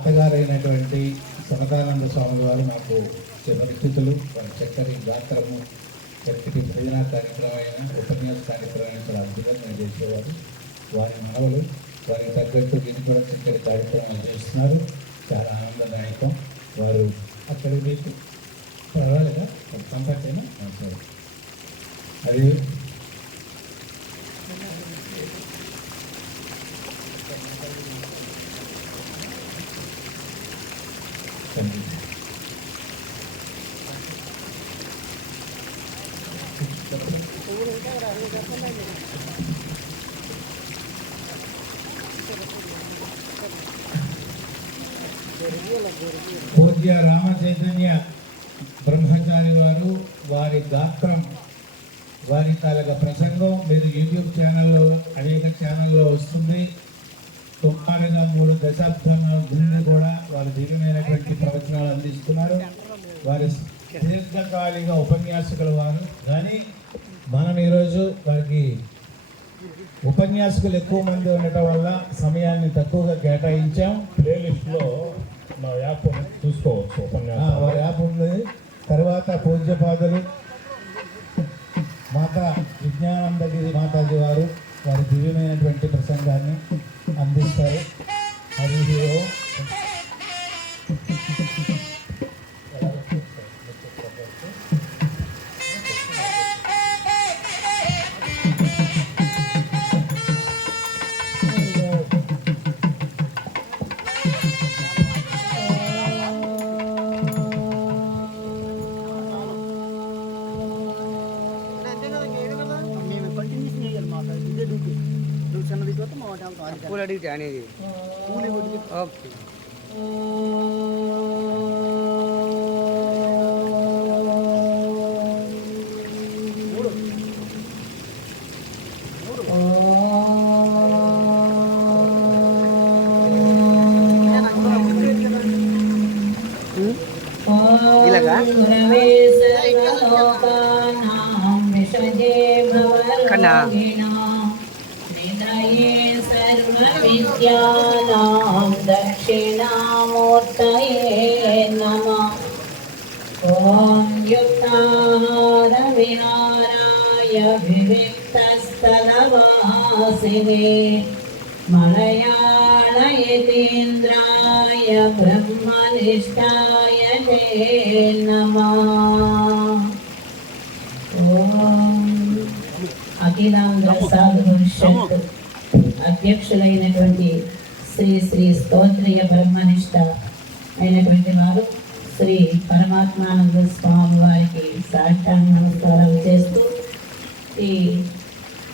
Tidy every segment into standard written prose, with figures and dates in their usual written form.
అత్తగారైనటువంటి సమతానంద స్వామి వారు మాకు చిరపరిస్థితులు వారి చక్కటి గాత్రము చక్కటి ప్రజా కార్యక్రమమైన ఉపన్యాస కార్యక్రమమైన చాలా అద్భుతంగా చేసేవారు. వారి మనవలు వారికి తగ్గట్టు దీన్ని కూడా చక్కటి కార్యక్రమాలు చేస్తున్నారు. చాలా ఆనందదాయకం. వారు అక్కడ మీకు పర్వాలేదా కంఫర్ట్ అయినా సరే. అది పూజ్య రామ చైతన్య బ్రహ్మచారి వారు వారి గాత్రం వారి తాలూకా ప్రసంగం మీరు యూట్యూబ్ ఛానల్లో అనేక ఛానల్లో వస్తుంది. సుమారుగా 3 దశాబ్దాల ముందు కూడా వారు దివ్యమైనటువంటి ప్రవచనాలు అందిస్తున్నారు. వారి దీర్ఘకాలిక ఉపన్యాసకుల వారు. కానీ మనం ఈరోజు వారికి ఉపన్యాసకులు ఎక్కువ మంది ఉండటం వల్ల సమయాన్ని తక్కువగా కేటాయించాం. ప్లేలిస్ట్లో మా యాప్ చూసుకోవచ్చు. ఉపన్యాసం వారి యాప్ ఉంది. తర్వాత పూజ్యపాదులు మాతా విజ్ఞానందగిరి మాతాజీ వారు వారి దివ్యమైనటువంటి ప్రసంగాన్ని అందిస్తారు. మరియు पूरा ड्यूटी आने दी ओके कन्ना सर्वविद्यानां दक्षिणामूर्तये नमः। ॐ युक्ताहारविहाराय विविक्तस्थलवासिने मलयाळयतीन्द्राय ब्रह्मनिष्ठाय ते नमः। అఖిలాంధ్ర సాధు పరిషత్ అధ్యక్షులైనటువంటి శ్రీ శ్రీ స్తోత్రియ బ్రహ్మనిష్ట అయినటువంటి వారు శ్రీ పరమాత్మానంద స్వామి వారికి సాష్టాంగ నమస్కారాలు చేస్తూ ఈ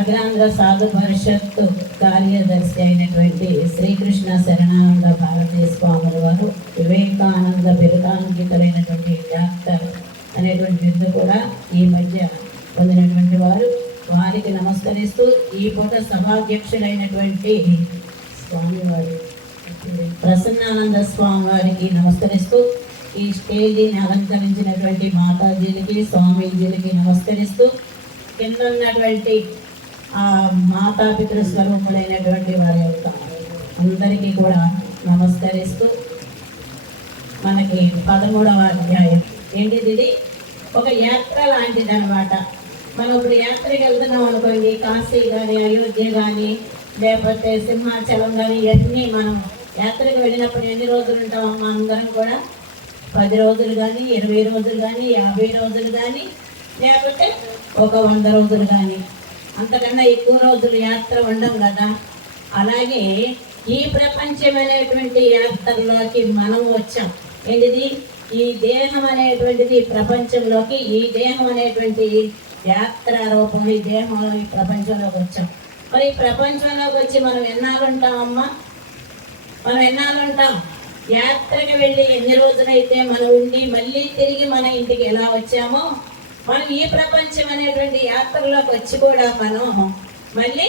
అఖిలాంధ్ర సాధు పరిషత్ కార్యదర్శి అయినటువంటి శ్రీకృష్ణ శరణానంద భారతీయ స్వాముల వారు వివేకానంద బిరుదాంకితులైనటువంటి డాక్టర్ అనేటువంటి బిరుదు కూడా ఈ మధ్య పొందినటువంటి వారు. వారికి నమస్కరిస్తూ ఈ పూట సభాధ్యక్షులైనటువంటి స్వామివారు ప్రసన్నానంద స్వామి వారికి నమస్కరిస్తూ ఈ స్టేజీని అలంకరించినటువంటి మాతాజీలకి స్వామీజీలకి నమస్కరిస్తూ కింద ఉన్నటువంటి ఆ మాతాపితృ స్వరూపులైనటువంటి వారి యొక్క అందరికీ కూడా నమస్కరిస్తూ మనకి 13వ అధ్యాయం ఏంటిది? ఒక యాత్ర లాంటిది అనమాట. మనం ఇప్పుడు యాత్రకి వెళ్తున్నాం అనుకోండి, కాశీ కానీ అయోధ్య కానీ లేకపోతే సింహాచలం కానీ ఇవన్నీ మనం యాత్రకు వెళ్ళినప్పుడు ఎన్ని రోజులు ఉంటామమ్మా? అందరం కూడా 10 రోజులు కానీ 20 రోజులు కానీ 50 రోజులు కానీ లేకపోతే ఒక 100 రోజులు కానీ అంతకన్నా ఎక్కువ రోజులు యాత్ర ఉండం కదా. అలాగే ఈ ప్రపంచం అనేటువంటి యాత్రలోకి మనం వచ్చాం. ఏంటిది? ఈ దేహం అనేటువంటిది ప్రపంచంలోకి, ఈ దేహం అనేటువంటి యాత్ర రూపం ఈ దేహంలో ఈ ప్రపంచంలోకి వచ్చాం. మరి ఈ ప్రపంచంలోకి వచ్చి మనం ఎన్నాళ్ళు ఉంటామమ్మా? మనం ఎన్నాళ్ళు ఉంటాం? యాత్రకి వెళ్ళి ఎన్ని రోజులైతే మనం ఉండి మళ్ళీ తిరిగి మన ఇంటికి ఎలా వచ్చామో, మనం ఈ ప్రపంచం అనేటువంటి యాత్రలోకి వచ్చి కూడా మనం మళ్ళీ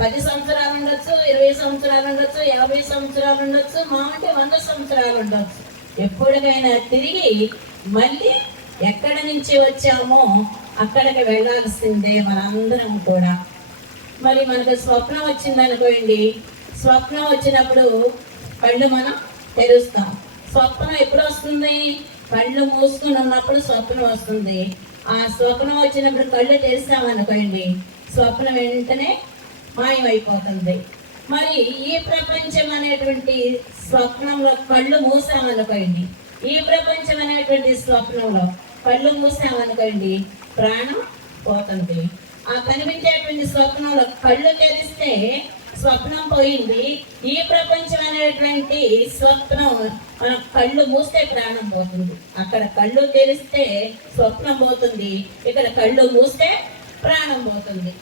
10 సంవత్సరాలు ఉండొచ్చు, 20 సంవత్సరాలు ఉండొచ్చు, 50 సంవత్సరాలు ఉండొచ్చు, మామంటే 100 సంవత్సరాలు ఉండొచ్చు. ఎప్పటికైనా తిరిగి మళ్ళీ ఎక్కడి నుంచి వచ్చామో అక్కడికి వెళ్ళాల్సిందే మనందరం కూడా. మరి మనకు స్వప్నం వచ్చిందనుకోండి, స్వప్నం వచ్చినప్పుడు కళ్ళు మనం తెరుస్తాం. స్వప్నం ఎప్పుడు వస్తుంది? కళ్ళు మూసుకుని ఉన్నప్పుడు స్వప్నం వస్తుంది. ఆ స్వప్నం వచ్చినప్పుడు కళ్ళు తెరిస్తామనుకోండి, స్వప్నం వెంటనే మాయమైపోతుంది. మరి ఈ ప్రపంచం అనేటువంటి స్వప్నంలో కళ్ళు మూసామనుకోండి, ఈ ప్రపంచం అనేటువంటి స్వప్నంలో కళ్ళు మూసామనుకోండి, ప్రాణం పోతుంది. ఆ కనిపించేటువంటి స్వప్నంలో కళ్ళు తెరిస్తే స్వప్నం పోయింది. ఈ ప్రపంచం అనేటువంటి స్వప్నం మనం కళ్ళు మూస్తే ప్రాణం పోతుంది. అక్కడ కళ్ళు తెరిస్తే స్వప్నం పోతుంది, ఇక్కడ కళ్ళు మూస్తే ప్రాణం పోతుంది.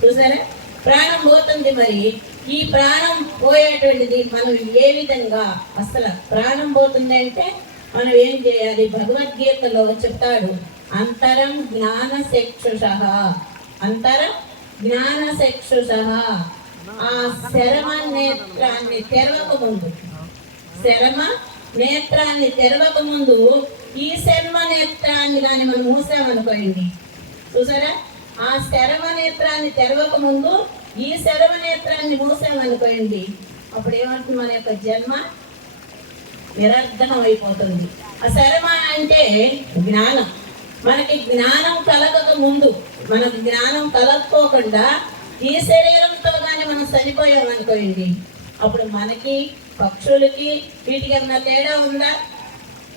చూసారా? ప్రాణం పోతుంది. మరి ఈ ప్రాణం పోయేటువంటిది మనం ఏ విధంగా, అసలు ప్రాణం పోతుంది అంటే మనం ఏం చేయాలి? భగవద్గీతలో చెప్తాడు, అంతరం జ్ఞాన చక్షుషః, అంతరం జ్ఞాన చక్షుషః. ఆ శరమ నేత్రాన్ని తెరవక ముందు, శరమ నేత్రాన్ని తెరవక ముందు ఈ శర్మ నేత్రాన్ని కానీ మనం మూసామనుకోండి, చూసారా? ఆ శరమ నేత్రాన్ని తెరవక ముందు ఈ శరమ నేత్రాన్ని మూసామనుకోండి, అప్పుడు ఏమంటుంది? మన యొక్క జన్మ నిరర్ధనం అయిపోతుంది. ఆ శరమ అంటే జ్ఞానం. మనకి జ్ఞానం కలగక ముందు, మనకి జ్ఞానం కలగకోకుండా ఈ శరీరంతో కానీ మనం చనిపోయాం అనుకోండి, అప్పుడు మనకి పక్షులకి వీటికి ఏమన్నా తేడా ఉందా?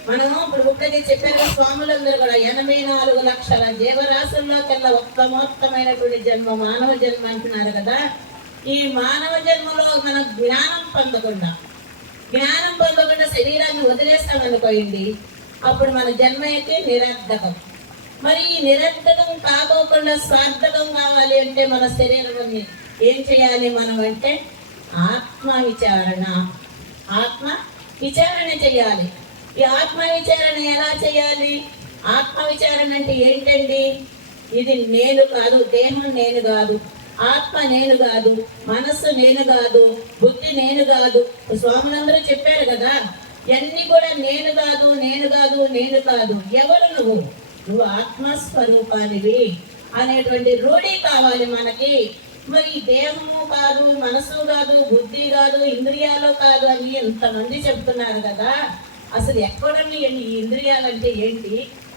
మనము ఇప్పుడు ఇప్పటికీ చెప్పారు స్వాములందరూ కూడా 84 లక్షల జీవరాశుల్లో కల్లా ఉత్తమోత్తమైనటువంటి జన్మ మానవ జన్మ అంటున్నారు కదా. ఈ మానవ జన్మలో మనం జ్ఞానం పొందకుండా శరీరాన్ని వదిలేస్తామనుకోండి, అప్పుడు మన జన్మ అయితే నిరర్ధకం. మరి ఈ నిరర్ధకం కాకోకుండా సార్థకం కావాలి అంటే మన శరీరం ఏం చేయాలి మనం అంటే ఆత్మ విచారణ చేయాలి. ఈ ఆత్మ విచారణ ఎలా చేయాలి? ఆత్మ విచారణ అంటే ఏంటండి? ఇది నేను కాదు, దేహం నేను కాదు, ఆత్మ నేను కాదు, మనస్సు నేను కాదు, బుద్ధి నేను కాదు. స్వాములందరూ చెప్పారు కదా, ఇవన్నీ కూడా నేను కాదు, నేను కాదు, నేను కాదు. ఎవరు నువ్వు? నువ్వు ఆత్మస్వరూపానివి అనేటువంటి రూఢి కావాలి మనకి. మరి దేహము కాదు, మనసు కాదు, బుద్ధి కాదు, ఇంద్రియాలు కాదు అని ఎంతమంది చెప్తున్నారు కదా. అసలు ఎక్కడని ఈ ఇంద్రియాలు అంటే ఏంటి?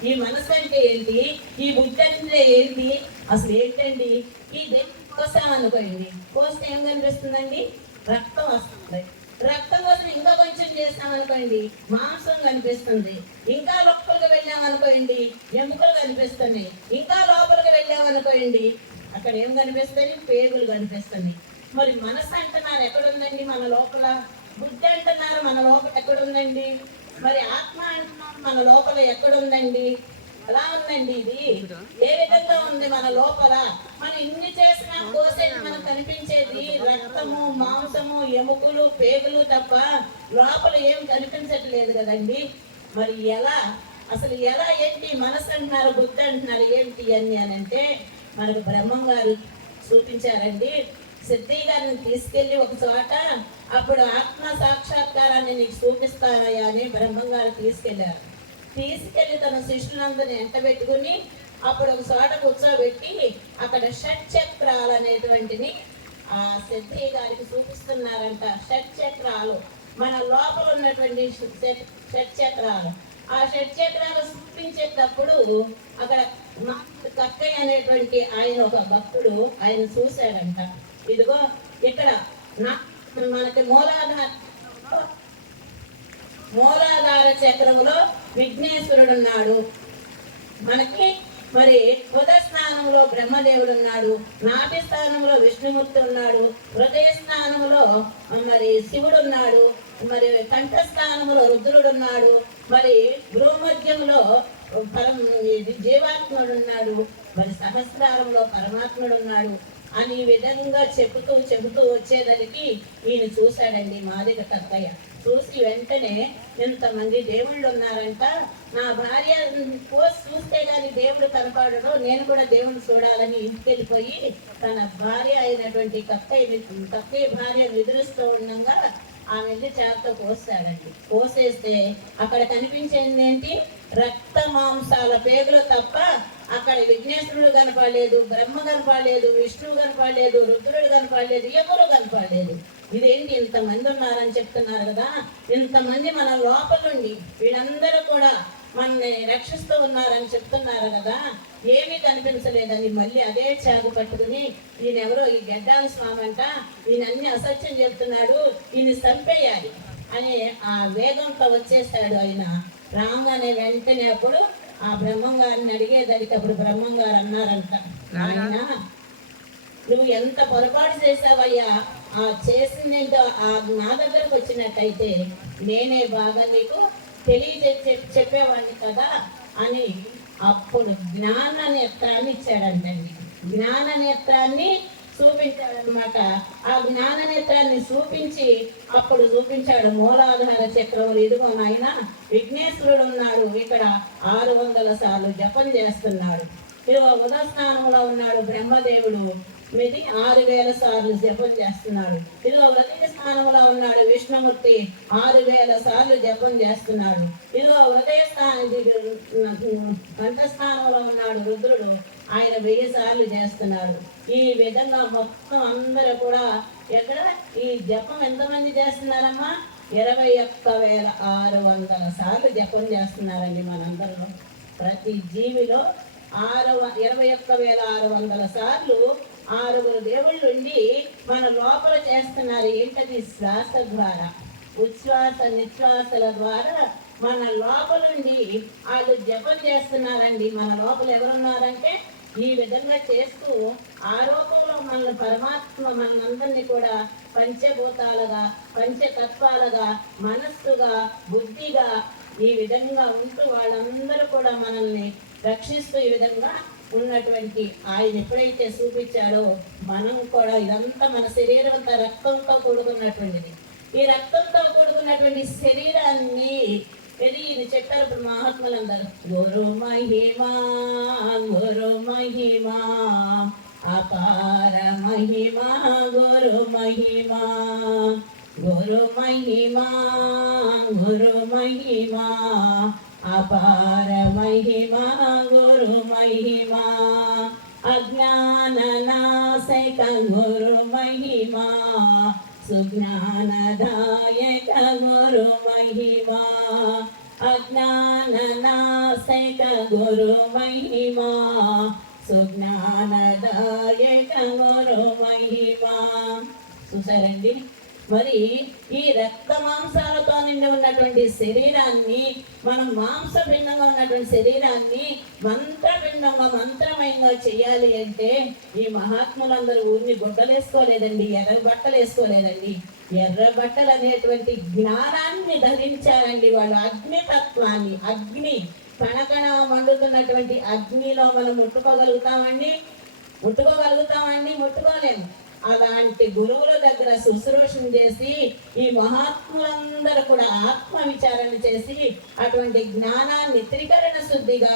ఈ మనసు అంటే ఏంటి? ఈ బుద్ధి అంటే ఏంటి? అసలు ఏంటండి? ఈ దేహం కోసామనుకోండి, కోస్తే ఏం కనిపిస్తుందండి? రక్తం వస్తుంది. రక్తం కోసం ఇంకా కొంచెం చేస్తామనుకోండి, మాంసం కనిపిస్తుంది. ఇంకా లోపలికి వెళ్ళామనుకోండి, ఎముకలు కనిపిస్తున్నాయి. ఇంకా లోపలికి వెళ్ళామనుకోండి, అక్కడ ఏం కనిపిస్తాయి? పేగులు కనిపిస్తున్నాయి. మరి మనసు అంటున్నారు, ఎక్కడుందండి మన లోపల? బుద్ధి అంటున్నారు, మన లోపల ఎక్కడుందండి? మరి ఆత్మ అంటున్నారు, మన లోపల ఎక్కడుందండి? ఎలా ఉందండి ఇది? ఏ విధంగా ఉంది మన లోపల? మనం ఇన్ని చేసినా కోసేది మనకు కనిపించేది రక్తము, మాంసము, ఎముకలు, పేగులు తప్ప లోపల ఏం కనిపించట్లేదు కదండి. మరి ఎలా? అసలు ఎలా? ఏంటి? మనసు అంటున్నారు, బుద్ధి అంటున్నారు, ఏంటి అని అంటే మనకు బ్రహ్మం గారు చూపించారండి. సిద్ధి గారిని తీసుకెళ్ళి ఒక చోట, అప్పుడు ఆత్మ సాక్షాత్కారాన్ని నీకు చూపిస్తానయ్యా అని బ్రహ్మం గారు తీసుకెళ్లారు. తీసుకెళ్లి తన శిష్యులందరినీ ఎంట పెట్టుకుని అప్పుడు ఒక చోట కూర్చోబెట్టి అక్కడ షట్చక్రాలు అనేటువంటిని ఆ సిద్ధి గారికి చూపిస్తున్నారంట. షట్చక్రాలు మన లోపల ఉన్నటువంటి షట్చక్రాలు. ఆ షట్చక్రాలు చూపించేటప్పుడు అక్కడ కక్కయ్య అనేటువంటి ఆయన ఒక భక్తుడు ఆయన చూశాడంట. ఇదిగో ఇక్కడ మనకి మూలాధార చక్రములో విఘ్నేశ్వరుడు ఉన్నాడు. మనకి మరి హృదయ స్థానంలో బ్రహ్మదేవుడు ఉన్నాడు. నాభి స్థానంలో విష్ణుమూర్తి ఉన్నాడు. హృదయ స్థానంలో మరి శివుడు ఉన్నాడు. మరి కంఠస్థానంలో రుద్రుడు ఉన్నాడు. మరి భూమధ్యంలో జీవాత్ముడు ఉన్నాడు. మరి సహస్రారంలో పరమాత్ముడు ఉన్నాడు అని ఈ విధంగా చెబుతూ వచ్చేదానికి ఈయన చూశాడండి మాదిగ కక్కయ్య. చూసి వెంటనే ఎంతమంది దేవుళ్ళు ఉన్నారంట, నా భార్య చూస్తే కానీ దేవుడు కనపడడు, నేను కూడా దేవుడు చూడాలని ఇంటికి వెళ్ళిపోయి తన భార్య అయినటువంటి కక్కయ్య భార్య నిద్రిస్తూ ఉండగా ఆమె చేతతో కోస్తాడండి. కోసేస్తే అక్కడ కనిపించేది ఏంటి? రక్త మాంసాల పేగులు తప్ప అక్కడ విఘ్నేశ్వరుడు కనపడలేదు, బ్రహ్మ కనపడలేదు, విష్ణువు కనపడలేదు, రుద్రుడు కనపడలేదు, ఎవరు కనపడలేదు. ఇదేంటి ఇంతమంది ఉన్నారని చెప్తున్నారు కదా, ఇంతమంది మన లోపలుండి వీళ్ళందరూ కూడా మనల్ని రక్షిస్తూ ఉన్నారని చెప్తున్నారు కదా, ఏమీ కనిపించలేదని మళ్ళీ అదే చాగు పట్టుకుని ఈయనెవరో ఈ గెడ్డాల స్వామి అంట, ఈయన అన్ని అసత్యం చెప్తున్నాడు, ఈయన చంపేయాలి అనే ఆ వేగంతో వచ్చేసాడు. ఆయన రాగానే వెంటనే అప్పుడు ఆ బ్రహ్మం గారిని అడిగేదానికి అప్పుడు బ్రహ్మం గారు అన్నారంట, ఆయన నువ్వు ఎంత పొరపాటు చేసావయ్యా, ఆ చేసిందేంటో ఆ నా దగ్గరకు వచ్చినట్టయితే నేనే బాగా నీకు చెప్పేవాడిని కదా అని అప్పుడు జ్ఞాన నేత్రాన్ని ఇచ్చాడంటండి. జ్ఞాన నేత్రాన్ని చూపించాడనమాట. ఆ జ్ఞాన నేత్రాన్ని చూపించి అప్పుడు చూపించాడు మూలాధార చక్రములు, ఇదిగో నాయన విఘ్నేశ్వరుడు ఉన్నాడు, ఇక్కడ 600 సార్లు జపం చేస్తున్నాడు. ఇదిగో ఉదయస్నానంలో ఉన్నాడు బ్రహ్మదేవుడు, ఇది 6000 సార్లు జపం చేస్తున్నాడు. ఇదిగో ఉదయ స్థానంలో ఉన్నాడు విష్ణుమూర్తి, 6000 సార్లు జపం చేస్తున్నాడు. ఇదిగో ఉదయ కంఠస్థానంలో ఉన్నాడు రుద్రుడు, ఆయన 1000 సార్లు చేస్తున్నాడు. ఈ విధంగా మొత్తం అందరూ కూడా ఎక్కడ ఈ జపం ఎంతమంది చేస్తున్నారమ్మా? 21,600 సార్లు జపం చేస్తున్నారండి మనందరిలో. ప్రతి జీవిలో 21,600 సార్లు 6 దేవుళ్ళు ఉండి మన లోపల చేస్తున్నారు. ఏంటది? శ్వాస ద్వారా, ఉచ్ఛ్వాస నిశ్వాసల ద్వారా మన లోపలుండి వాళ్ళు జపం చేస్తున్నారండి. మన లోపల ఎవరున్నారంటే ఈ విధంగా చేస్తూ ఆ రూపంలో మన పరమాత్మ మనందరినీ కూడా పంచభూతాలుగా, పంచతత్వాలుగా, మనస్సుగా, బుద్ధిగా ఈ విధంగా ఉంటూ వాళ్ళందరూ కూడా మనల్ని రక్షిస్తూ ఈ విధంగా ఉన్నటువంటి ఆయన ఎప్పుడైతే చూపించాడో మనం కూడా ఇదంతా మన శరీరం అంతా రక్తంతో కూడుకున్నటువంటిది. ఈ రక్తంతో కూడుకున్నటువంటి శరీరాన్ని ఇది చెప్పారు ఇప్పుడు మహాత్ములందరూ. గురు మహిమా, గురు మహిమా, అపార మహిమా, గురు మహిమా, గురు మహిమా, గురు మహిమా, అపార మహిమా, గురు మహిమా, అజ్ఞాన నాశక గురు మహిమా, సుజ్ఞానదాయక గురు మహిమా, అజ్ఞాన నాశక గురు మహిమా, సుజ్ఞానదాయక గురు మహిమా. చూసారండి, మరి ఈ రక్త మాంసాలతో నిండి ఉన్నటువంటి శరీరాన్ని, మనం మాంసపిండంగా ఉన్నటువంటి శరీరాన్ని మంత్రపిండంగా, మంత్రమయంగా చేయాలి అంటే ఈ మహాత్ములందరూ ఊరిని గుడ్డలు వేసుకోలేదండి, ఎర్ర బట్టలు వేసుకోలేదండి. ఎర్ర బట్టలు అనేటువంటి జ్ఞానాన్ని ధరించారండి వాళ్ళు. అగ్నితత్వాన్ని, అగ్ని కణకణ మండుతున్నటువంటి అగ్నిలో మనం ముట్టుకోగలుగుతామండి? ముట్టుకోలేము. అలాంటి గురువుల దగ్గర శుశ్రూషణ చేసి ఈ మహాత్ములందరూ కూడా ఆత్మ విచారణ చేసి అటువంటి జ్ఞానాన్ని త్రికరణ శుద్ధిగా,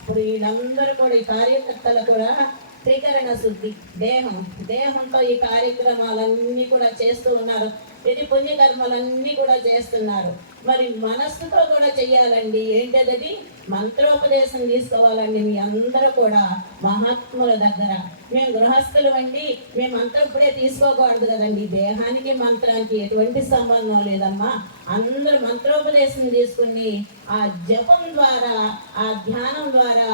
ఇప్పుడు వీళ్ళందరూ కూడా ఈ కార్యకర్తలు కూడా త్రికరణ శుద్ధి, దేహంతో ఈ కార్యక్రమాలన్నీ కూడా చేస్తూ ఉన్నారు. ఇది పుణ్యకర్మలన్నీ కూడా చేస్తున్నారు. మరి మనస్సుతో కూడా చెయ్యాలండి. ఏంటది? మంత్రోపదేశం తీసుకోవాలండి. మీ అందరూ కూడా మహాత్ముల దగ్గర, మేము గృహస్థులు అండి, మేము మంత్రం ఇప్పుడే తీసుకోకూడదు కదండి. దేహానికి మంత్రానికి ఎటువంటి సంబంధం లేదమ్మా. అందరూ మంత్రోపదేశం తీసుకుని ఆ జపం ద్వారా, ఆ ధ్యానం ద్వారా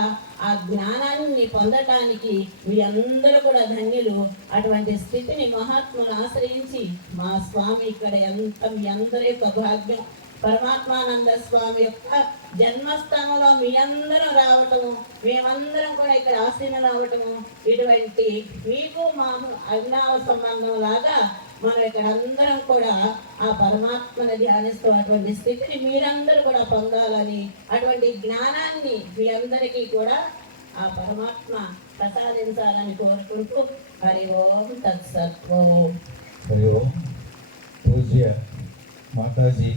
ఆ జ్ఞానాన్ని పొందటానికి మీ అందరూ కూడా ధన్యులు. అటువంటి స్థితిని మహాత్ములు ఆశ్రయించి మా స్వామి ఇక్కడ ఎంత మీ అందరి యొక్క భాగ్యం. పరమాత్మానంద స్వామి యొక్క జన్మస్థానంలో మీ అందరూ రావటము, మేమందరం కూడా ఇక్కడ ఆశీనులు రావటము, ఇటువంటి మీకు మాకు అజ్ఞావ సంబంధం లాగా మనం ఇక్కడ అందరం కూడా ఆ పరమాత్మను ధ్యానిస్తూ అటువంటి స్థితిని మీరందరూ కూడా పొందాలని, అటువంటి జ్ఞానాన్ని మీ అందరికీ కూడా ఆ పరమాత్మ ప్రసాదించాలని కోరుకుంటూ హరి ఓం తత్సత్ ఓం. హరి ఓం. పూజ్య మాతాజీ